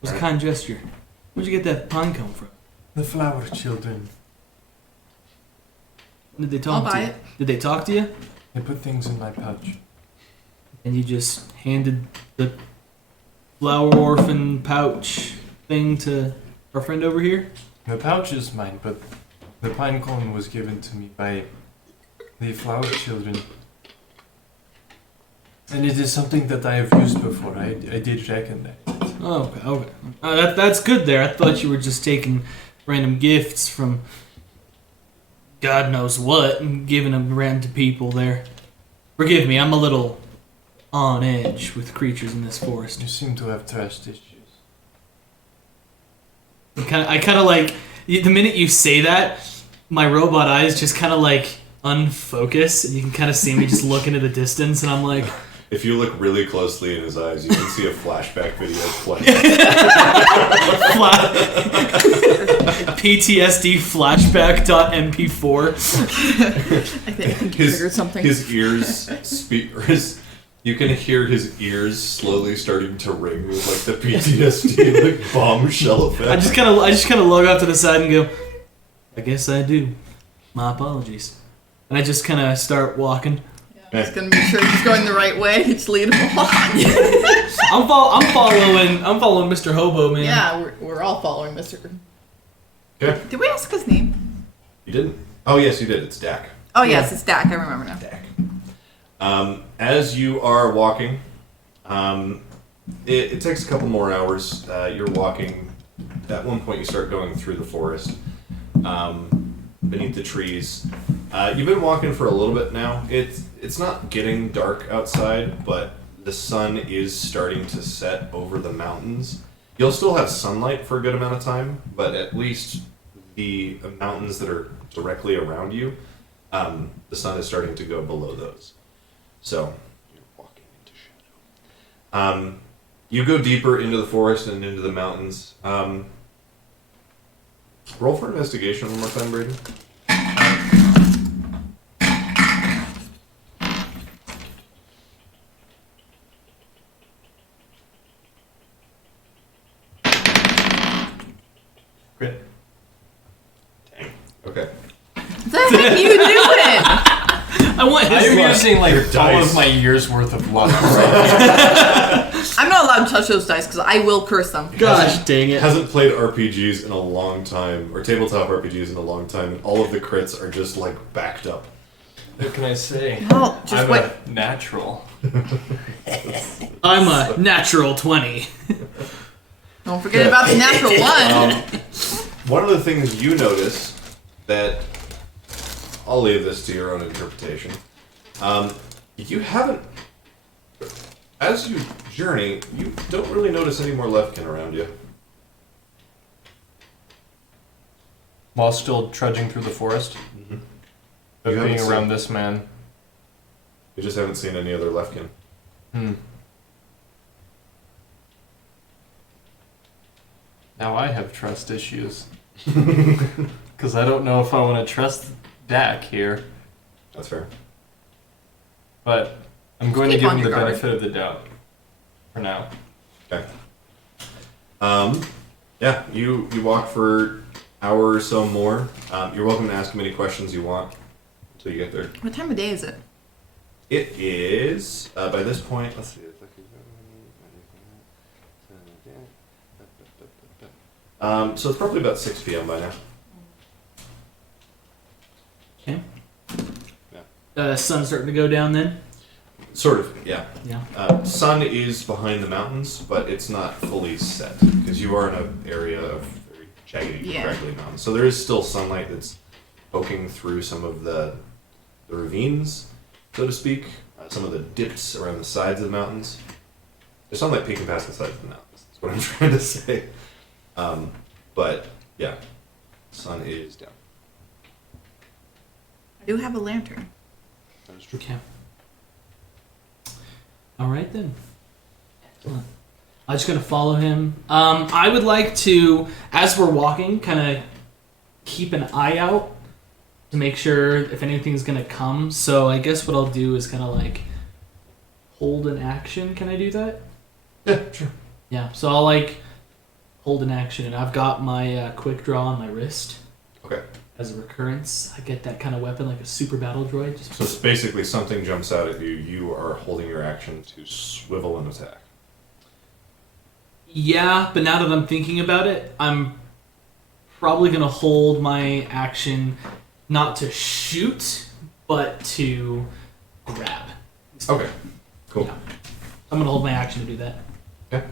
was a kind gesture. Where'd you get that pine cone from? The flower children. Did they talk I'll to buy you? it. Did they talk to you? They put things in my pouch. And you just handed the flower orphan pouch thing to our friend over here? The pouch is mine, but the pine cone was given to me by the flower children. And it is something that I have used before. I did recognize it. Oh, okay. That's good there. I thought you were just taking random gifts from God knows what and giving them random to people there. Forgive me, I'm a little on edge with creatures in this forest. You seem to have trust issues. I kind of like, the minute you say that, my robot eyes just kind of like unfocus, and you can kind of see me just look into the distance, and I'm like... If you look really closely in his eyes, you can see a flashback video playing. PTSD flashback.mp4. I think you triggered something. His ears you can hear his ears slowly starting to ring with like the PTSD like bombshell effect. I just kind of log off to the side and go, I guess I do. My apologies. And I just kind of start walking. Yeah, just gonna make sure he's going the right way. Just lead him along. I'm following Mr. Hobo, man. Yeah, we're all following Mr. Okay. Did we ask his name? You didn't? Oh yes, you did. It's Dak. Oh yes, it's Dak. I remember now. Dak. As you are walking, it takes a couple more hours. You're walking. At one point, you start going through the forest, beneath the trees. You've been walking for a little bit now. It's not getting dark outside, but the sun is starting to set over the mountains. You'll still have sunlight for a good amount of time, but at least the mountains that are directly around you, the sun is starting to go below those. So, you're walking into shadow. You go deeper into the forest and into the mountains. Roll for investigation one more time, Braden. Crit. Dang. Okay. The heck you doing? I want his I'm luck. using like Your all dice. of my year's worth of luck. I'm not allowed to touch those dice because I will curse them. Gosh dang it. Hasn't played RPGs in a long time, or tabletop RPGs in a long time, and all of the crits are just like backed up. What can I say? Oh, just I'm wait. a natural. I'm a natural 20. Don't forget about the natural one. One of the things you notice that I'll leave this to your own interpretation. You haven't, as you journey, you don't really notice any more Lefkin around you. While still trudging through the forest, but You haven't being seen- around this man. You just haven't seen any other Lefkin. Now I have trust issues. Because I don't know if I want to trust Dak here, That's fair. but I'm going to Keep give on him the your guard. benefit of the doubt. For now. Okay. Yeah, you walk for an hour or so more. You're welcome to ask him any questions you want until you get there. What time of day is it? It is, by this point, let's see. So it's probably about 6 p.m. by now. Okay. Yeah. Sun's starting to go down then? Sort of, yeah. Yeah. Sun is behind the mountains, but it's not fully set because you are in an area of very jaggedy, craggly mountains. So there is still sunlight that's poking through some of the ravines, so to speak. Some of the dips around the sides of the mountains. There's sunlight peeking past the sides of the mountains. That's what I'm trying to say. But yeah, sun is down. I do have a lantern. That is true. Okay. Alright then. Excellent. I'm just going to follow him. I would like to, as we're walking, kind of keep an eye out to make sure if anything's going to come. So I guess what I'll do is kind of like hold an action. Can I do that? Yeah, sure. Yeah. So I'll like hold an action. I've got my quick draw on my wrist. Okay. As a recurrence, I get that kind of weapon like a super battle droid. So it's basically something jumps out at you. You are holding your action to swivel and attack. Yeah, but now that I'm thinking about it, I'm probably going to hold my action not to shoot, but to grab. Okay. Cool. Yeah. I'm going to hold my action to do that. Okay.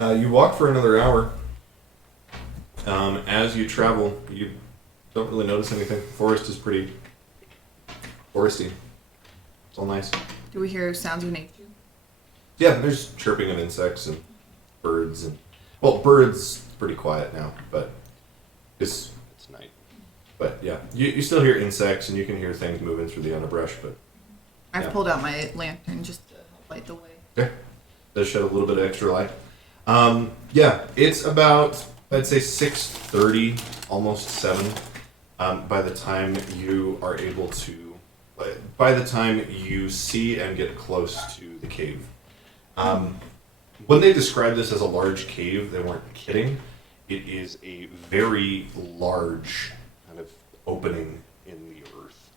You walk for another hour. As you travel, you don't really notice anything. The forest is pretty foresty. It's all nice. Do we hear sounds of nature? Yeah, there's chirping of insects and birds and birds pretty quiet now, but it's night. But yeah, you still hear insects and you can hear things moving through the underbrush, but I've pulled out my lantern just to help light the way. okay. Does shed a little bit of extra light. Yeah, it's about I'd say 6:30, almost 7. By the time you are able to, by the time you see and get close to the cave. When they described this as a large cave, they weren't kidding. It is a very large kind of opening in the earth.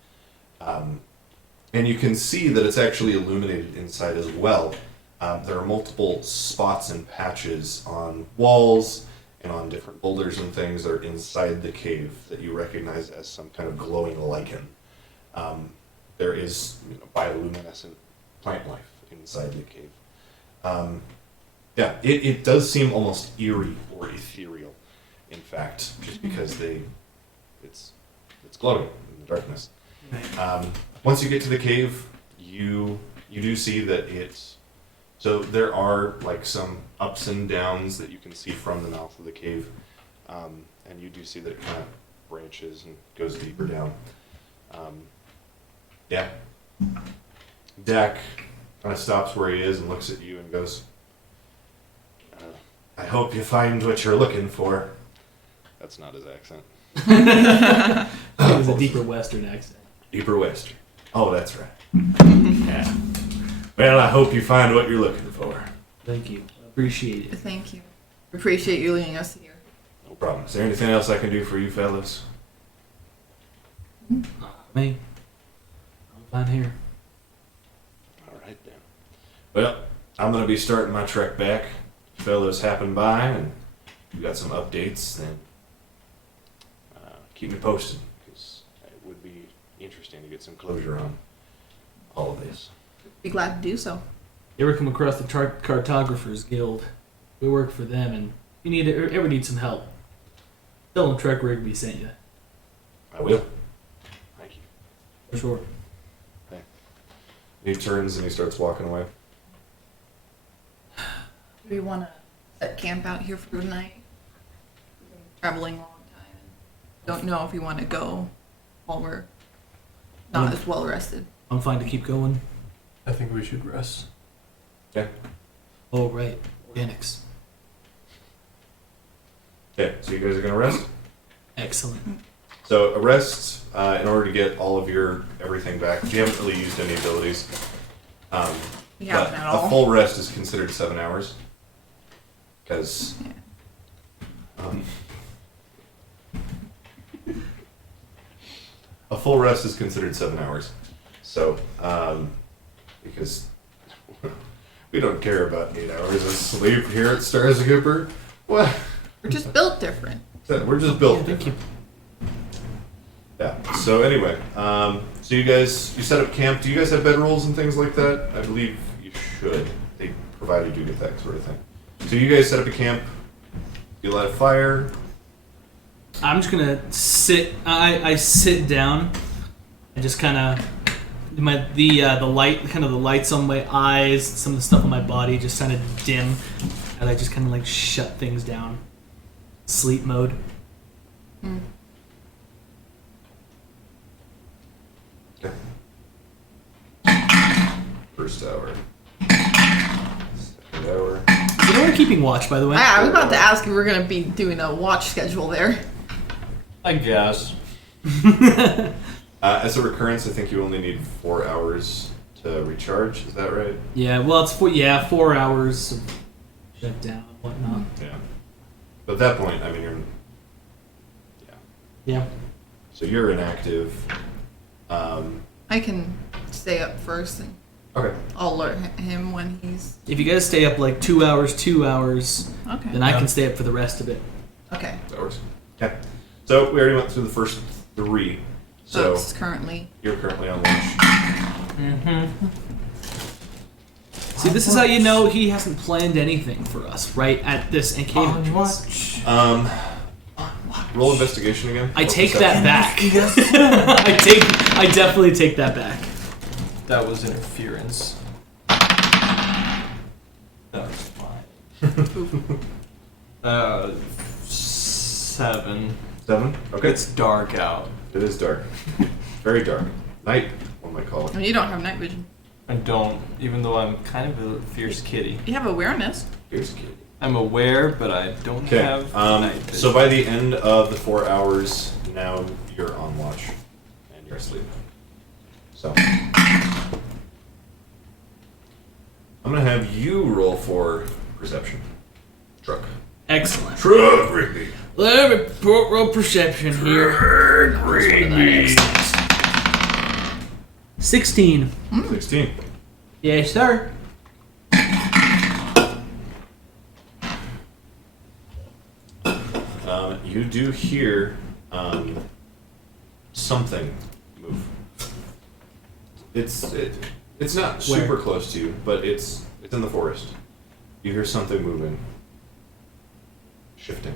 And you can see that it's actually illuminated inside as well. There are multiple spots and patches on walls and on different boulders and things that are inside the cave that you recognize as some kind of glowing lichen. There is bioluminescent plant life inside the cave. Yeah, it does seem almost eerie or ethereal, in fact, just because it's glowing in the darkness. Once you get to the cave, you do see that so there are like some ups and downs that you can see from the mouth of the cave, and you do see that it kind of branches and goes deeper down. Yeah. Dak kind of stops where he is and looks at you and goes, I hope you find what you're looking for. That's not his accent. It was a deeper Western accent. Deeper Western. Oh, that's right. Yeah. Well, I hope you find what you're looking for. Thank you. Appreciate it. Thank you. Appreciate you leading us here. No problem. Is there anything else I can do for you fellas? Me. I'm fine here. All right, then. Well, I'm going to be starting my trek back. If fellas happen by and you got some updates, then keep me posted, because it would be interesting to get some closure on all of this. Be glad to do so. You ever come across the Cartographers Guild? We work for them, and if you ever need some help, tell them Trek Rigby sent you. I will. Thank you. For sure. He turns and he starts walking away. Do we want to set camp out here for the night? We've been traveling a long time. Don't know if we want to go while we're not as well rested. I'm fine to keep going. I think we should rest. Yeah. Oh, right. Organics. Okay, so you guys are going to rest? Excellent. So a rest, in order to get all of your everything back, you haven't really used any abilities. We haven't But at all. a full rest is considered 7 hours. Because a full rest is considered 7 hours. So, because we don't care about 8 hours of sleep here at Starskipper. What? We're just built different. We're just built Yeah, thank you. Yeah. So anyway, so you set up camp. Do you guys have bedrolls and things like that? I believe you should. They provided you with that sort of thing. So you guys set up a camp. You light a fire. I'm just gonna sit. I sit down and just kind of the light, kind of the lights on my eyes, some of the stuff on my body just kind of dim, and I just kind of like shut things down. Sleep mode. Okay. First hour. Second hour. Is anyone keeping watch, by the way? I was about to ask if we were going to be doing a watch schedule there. I guess. As a recurrence, I think you only need 4 hours to recharge. Is that right? Yeah. Well, it's 4 hours of shut down and whatnot. Yeah. But at that point, I mean, you're. Yeah. Yeah. So you're inactive. I can stay up first and Okay. I'll alert him when he's. If you guys stay up like 2 hours, Okay. then I can stay up for the rest of it. Okay. That works. Okay. So we already went through the first 3. So it's currently. you're currently on watch. Mm-hmm. See, this is how you know he hasn't planned anything for us, right? At this encampment. Roll investigation again. I Roll take perception. that back. I definitely take that back. That was interference. That was fine. 7. 7. Okay. It's dark out. It is dark. Very dark. Night, one might call it. You don't have night vision. I don't, even though I'm kind of a fierce kitty. You have awareness. Here's a kid. I'm aware, but I don't Okay. have night vision. So by the end of the 4 hours, now you're on watch and you're asleep. So I'm gonna have you roll for perception. Truck. Excellent. Truck, Rigby. Let me roll perception here. 16. 16. Yes, sir. You do hear something move. It's not super close to you, but it's in the forest. You hear something moving, shifting.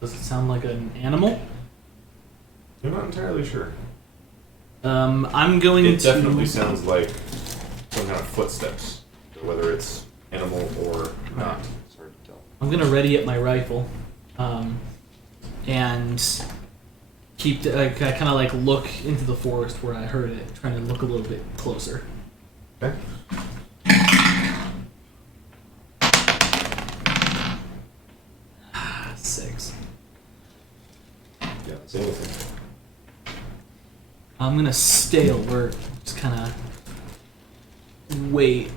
Does it sound like an animal? You're not entirely sure. I'm going It to. definitely sounds like some kind of footsteps, whether it's animal or not. It's hard to tell. I'm gonna ready up my rifle, and keep kind of like look into the forest where I heard it, trying to look a little bit closer. Okay. Six. Yeah, that's anything. I'm gonna stay alert, just kind of wait.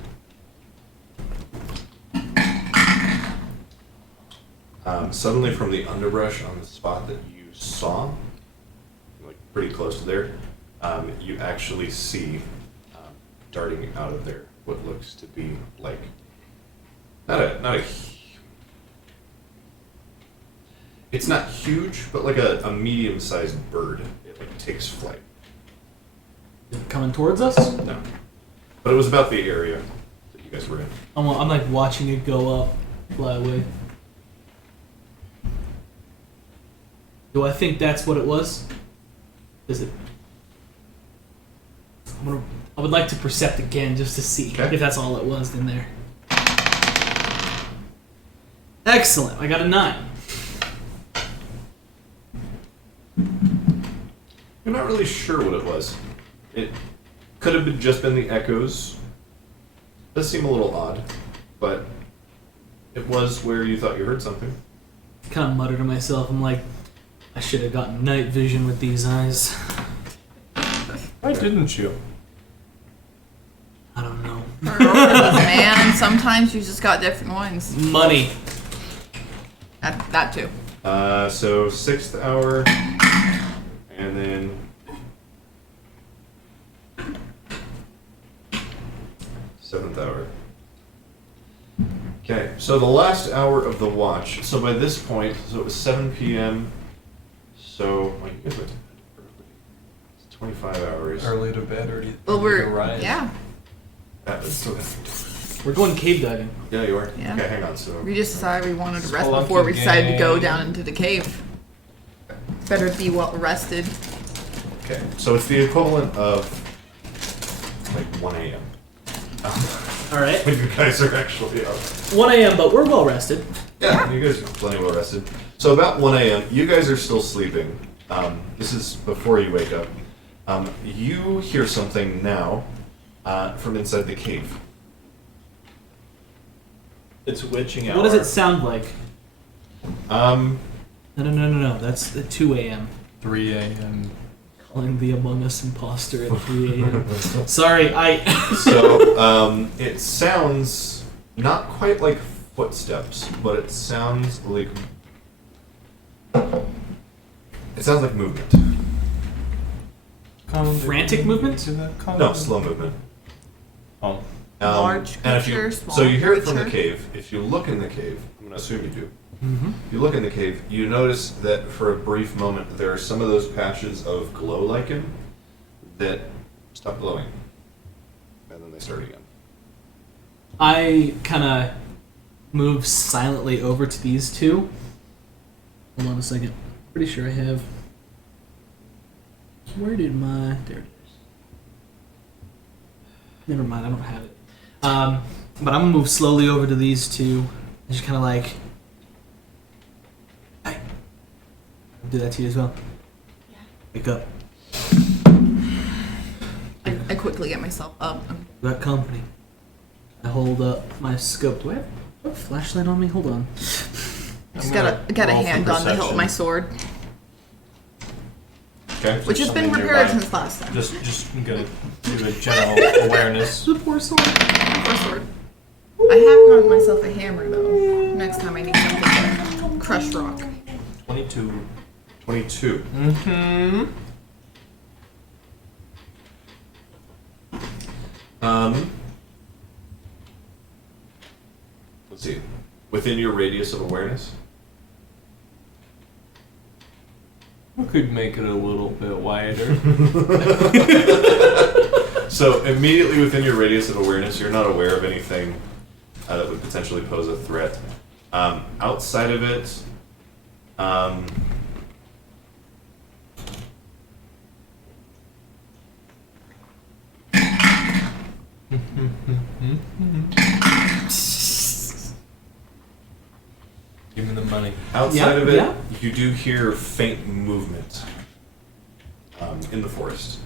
Suddenly, from the underbrush on the spot that you saw, like pretty close to there, you actually see darting out of there what looks to be like it's not huge, but like a medium-sized bird. It like takes flight. Is it coming towards us? No, but it was about the area that you guys were in. I'm like watching it go up, fly away. Do I think that's what it was? Is it? I would like to percept again just to see Okay. if that's all it was in there. Excellent. I got a 9. You're not really sure what it was. It could have just been the echoes. Does seem a little odd, but it was where you thought you heard something. Kind of mutter to myself. I'm like, I should have gotten night vision with these eyes. Why didn't you? I don't know. Man, sometimes you just got different ones. Money. That too. So 6th hour, and then 7th hour. Okay, so the last hour of the watch. So by this point, so it was 7 p.m. So well, you guys went to bed early. It's 25 hours. Early to bed or do you Well, we're rise? yeah. That was still We're going cave diving. yeah, you are. Yeah. Okay, hang on. So We just decided we wanted to rest Spelunky before we decided to go gang. down into the cave. Better be well rested. okay, so it's the equivalent of like 1 a.m. All right. when you guys are actually up. 1 a.m., but we're well rested. Yeah, you guys are plenty well rested. So about 1 a.m., you guys are still sleeping. This is before you wake up. You hear something now from inside the cave. It's witching hour. What does it sound like? Um, No. That's at 2 a.m. 3 a.m. Calling the Among Us imposter at 3 a.m. Sorry, so it sounds not quite like footsteps, but it sounds like movement. Frantic movement? No, slow movement. Oh. Large and if creature, you, small so you hear it from the creature? cave. If you look in the cave, I'm going to assume you do. Mm-hmm. If you look in the cave, you notice that for a brief moment there are some of those patches of glow lichen that stop glowing, and then they start again. I kind of move silently over to these two. Hold on a second. Pretty sure I have. Where did my? There it is. Never mind, I don't have it. But I'm gonna move slowly over to these two. And just kind of like. Hey. I'll do that to you as well. Yeah. Wake up. I quickly get myself up. We got company. I hold up my scope. Do I have a flashlight on me? Hold on. Just got a hand on the hilt of my sword, Okay. which has been something repaired nearby. since last time. Just gonna do a general awareness. The poor sword. Or sword. I have gotten myself a hammer though. Next time I need something to crush rock. 22. 22. Mm-hmm. Let's see. Within your radius of awareness. We could make it a little bit wider. So immediately within your radius of awareness, you're not aware of anything that would potentially pose a threat. Outside of it, Give me the money. outside of it, yeah. you do hear faint movement in the forest,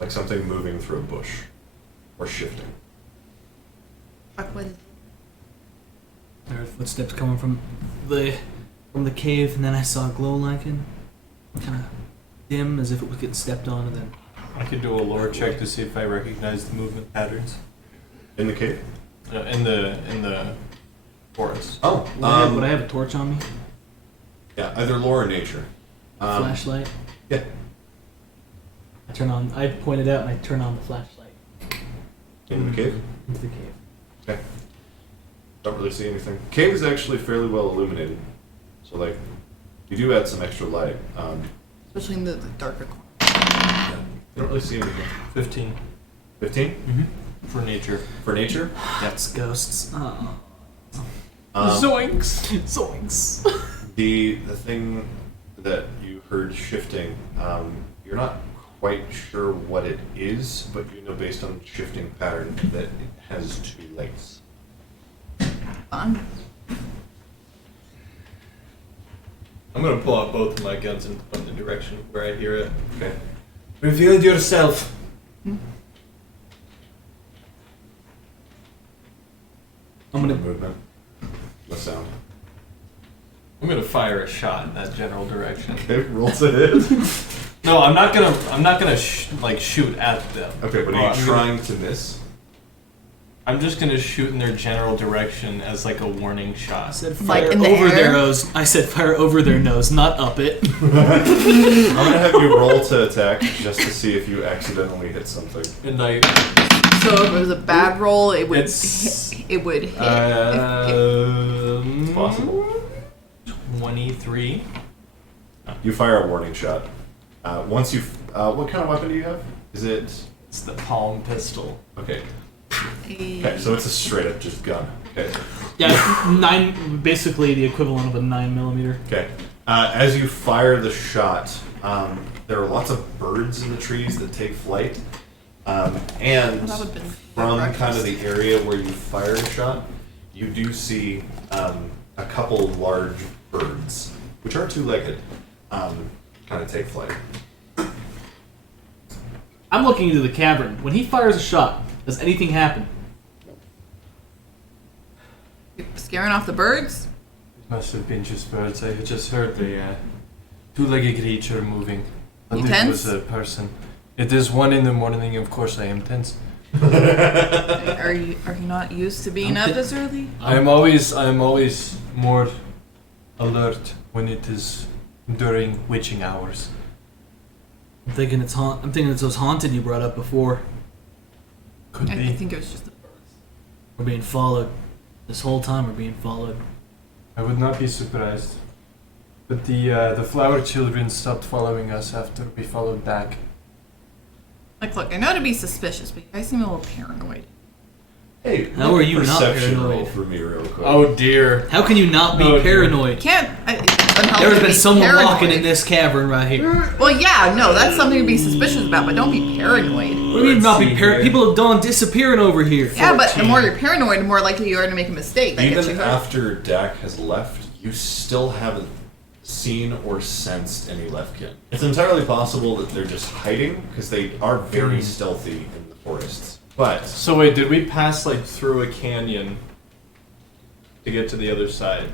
like something moving through a bush or shifting. Fuck with There were footsteps coming from the cave, and then I saw a glow lichen, kind of dim, as if it was getting stepped on, and then I could do a lore check to see if I recognize the movement patterns In the cave? in the forest. Oh, would I have a torch on me? yeah, either lore or nature. Flashlight. Yeah. I point it out and I turn on the flashlight In the cave? into the cave. Okay. Don't really see anything. Cave is actually fairly well illuminated, so like, you do add some extra light. especially in the darker corner. Yeah. You don't really see anything. 15. 15 Mm-hmm. For nature. for nature. That's ghosts. Oh. Zoinks! Zoinks. The thing that you heard shifting, you're not quite sure what it is, but you know based on shifting pattern that it has two legs. Fun. I'm gonna pull out both of my guns and point the direction where I hear it. Okay. Reveal yourself. I'm gonna. Movement. The sound. I'm gonna fire a shot in that general direction. Okay, roll to hit. No, I'm not gonna shoot at them. Okay, but Oh, are I'm you gonna- trying to miss? I'm just gonna shoot in their general direction as like a warning I shot. said Like fire in the over air? their nose. I said fire over their nose, not up it. I'm gonna have you roll to attack just to see if you accidentally hit something. And I, So if it was a bad roll, it would It's- it would hit. It's possible. 23. You fire a warning shot. Once you, what kind of weapon do you have? Is it It's the palm pistol. okay? If, Okay, so it's a straight up just gun. Okay. Yeah, basically the equivalent of a 9mm. Okay. As you fire the shot, there are lots of birds in the trees that take flight, and That would've been from breakfast. kind of the area where you fired a shot, you do see a couple large birds, which are two-legged, kind of take flight. I'm looking into the cavern. When he fires a shot, does anything happen? scaring off the birds. Must have been just birds. I just heard the two-legged creature moving. But You it tense? was a person. It is 1 in the morning. Of course, I am tense. Are you not used to being up this early? I'm always more alert when it is during witching hours. I'm thinking it's those haunted you brought up before. Could I be. think it was just the We're being followed. This whole time we're being followed. I would not be surprised. But the flower children stopped following us after we followed back. Like, look, I know to be suspicious, but you guys seem a little paranoid. Hey, How are you not perception paranoid? roll for me real quick. Oh dear. How can you not be Oh, dear. paranoid? Can't. It's unhealthy There's to been be someone paranoid. walking in this cavern right here. Well, yeah, no, that's something to be suspicious about, but don't be paranoid. What do you mean not be paranoid? People have gone disappearing over here. Yeah, but the more you're paranoid, the more likely you are to make a mistake. That gets you Even hurt. after Dak has left, you still haven't seen or sensed any Lefkin. It's entirely possible that they're just hiding, because they are very stealthy in the forests. But So wait, did we pass like through a canyon to get to the other side?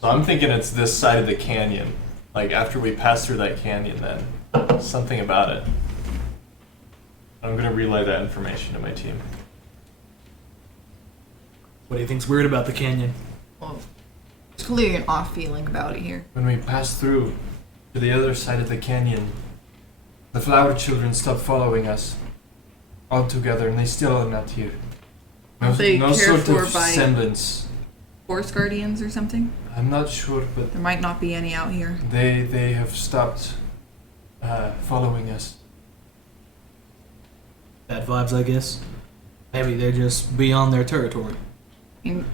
So I'm thinking it's this side of the canyon. Like after we pass through that canyon, then something about it. I'm gonna relay that information to my team. What do you think's weird about the canyon? Well, there's clearly an off feeling about it here. When we passed through to the other side of the canyon, the flower children stopped following us altogether, and they still are not here. No, Are they no cared sort of for by- semblance. Forest guardians or something? I'm not sure, but There might not be any out here. they have stopped following us. Bad vibes, I guess. Maybe they're just beyond their territory. I mean,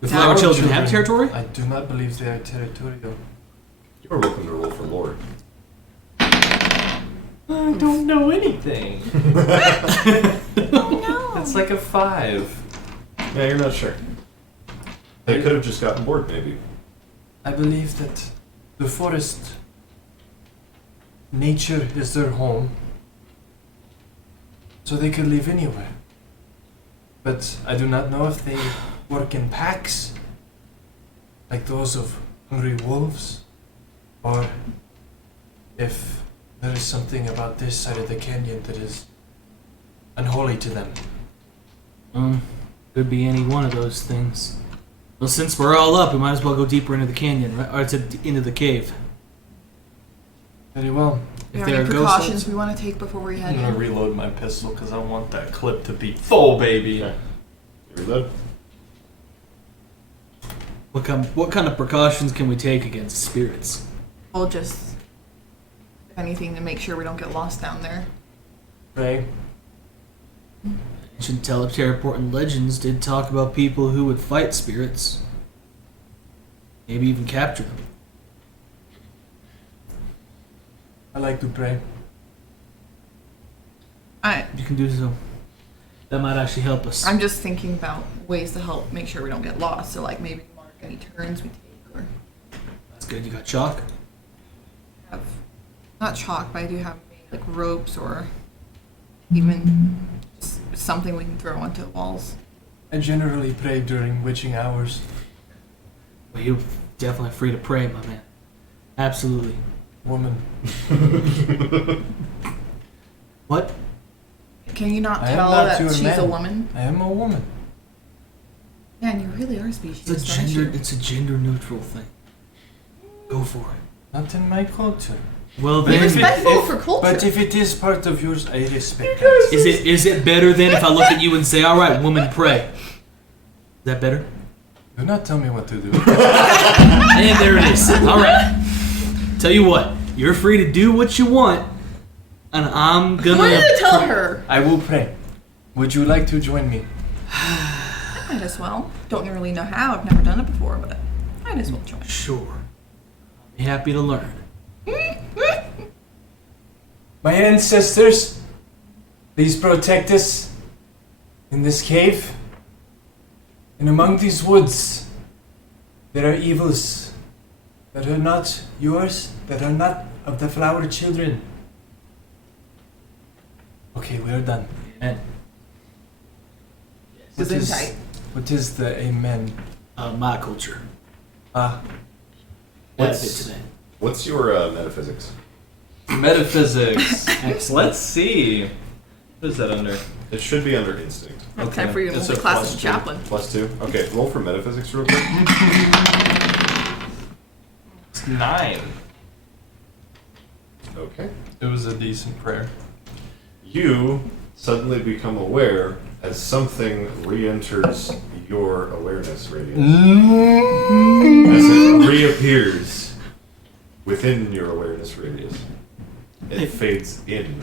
The flower children have territory? I do not believe they are territorial. you are welcome to roll for lore. I don't know anything. oh no! It's like a 5. Yeah, you're not sure. They could have just gotten bored, maybe. I believe that the forest, nature is their home, so they could live anywhere. But I do not know if they work in packs, like those of hungry wolves, or if there is something about this side of the canyon that is unholy to them. Could be any one of those things. Well, since we're all up, we might as well go deeper into the canyon, right? Or into the cave. Very well. Do you If have there any are ghosts, precautions we want to take before we head I'm gonna in? reload my pistol because I want that clip to be full, baby. Okay. You reload? what kind of precautions can we take against spirits? We'll just, if anything, to make sure we don't get lost down there. Right? Ancient teleportant legends did talk about people who would fight spirits. Maybe even capture them. I like to pray. You can do so. That might actually help us. I'm just thinking about ways to help make sure we don't get lost. So, like, maybe mark any turns we take, or That's good. You got chalk? have not chalk, but I do have like ropes or even something we can throw onto the walls. I generally pray during witching hours. Well, you're definitely free to pray, my man. Absolutely. Woman. What? Can you not I am tell not that your she's man. a woman? I am a woman. Man, you really are species. It's a aren't you? gender neutral thing. Go for it. Not in my culture. Well Be then, respectful for culture. But if it is part of yours, I respect that. is it better then if I look at you and say, "All right, woman, pray"? Is that better? Do not tell me what to do. And there it is. All right. Tell you what, you're free to do what you want, and I'm What gonna. did I tell her? I will pray. Would you like to join me? Might as well. Don't really know how. I've never done it before, but might as well join. Sure. I'll be happy to learn. My ancestors, please protect us in this cave. And among these woods, there are evils that are not yours, that are not of the flower children. Okay, we are done. And What Gesundheit. is, what is the amen? my culture. Ah, Add a bit What's- to that. What's your metaphysics? Metaphysics. Excellent. Let's see. What is that under? It should be under instinct. It's Okay. time for you to It's move a to class plus as two. chaplain. +2. Okay, roll for metaphysics real quick. It's 9. Okay. It was a decent prayer. You suddenly become aware as something re-enters your awareness radius. As it reappears within your awareness radius. It fades in